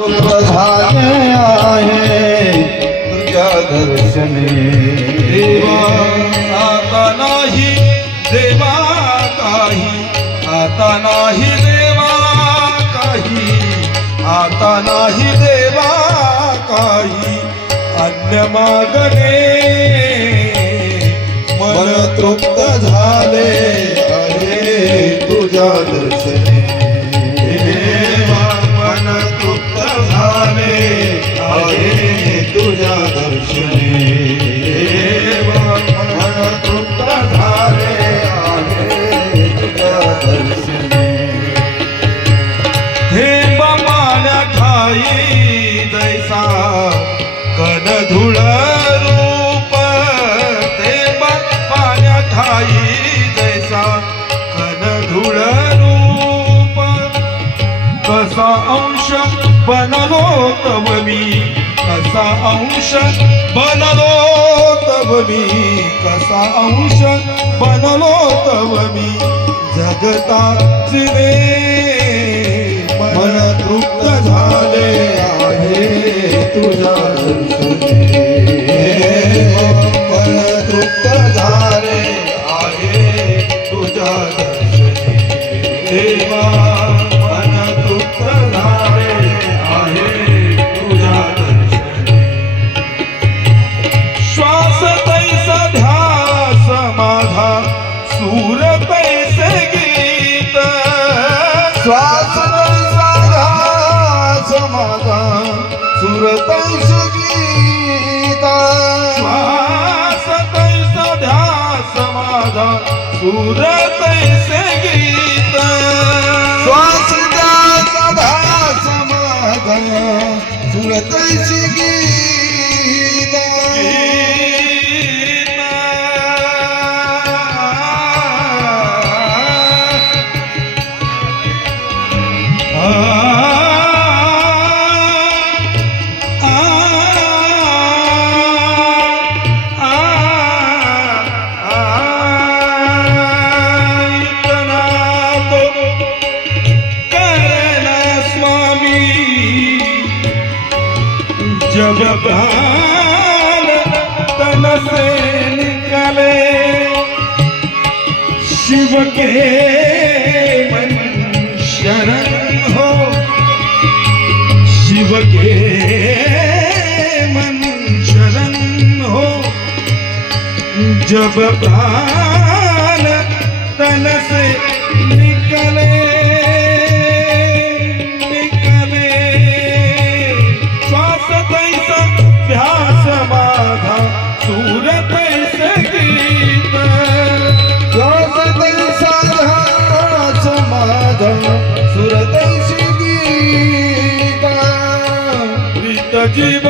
झाले आहे तुझ्या दर्शने देवा आता नाही देवा काही आता नाही देवा काही आता नाही देवा काही अन्य मागणे मन तृप्त झाले अरे तुझ्या दर्शने. बनलो तव मी कसा अंश बनलो तव मी कसा अंश बनलो तव मी जगता मन तृप्त झाले. माझा सुरतंश गीता. श्वास तैसा ध्यास माझा सूर गीता. श्वास ध्यास ध्यास माझा सुरतंश गीता. जब प्राण तन से निकले शिव के मन शरण हो। शिव के मन शरण हो। जब प्राण জীব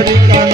હરિકા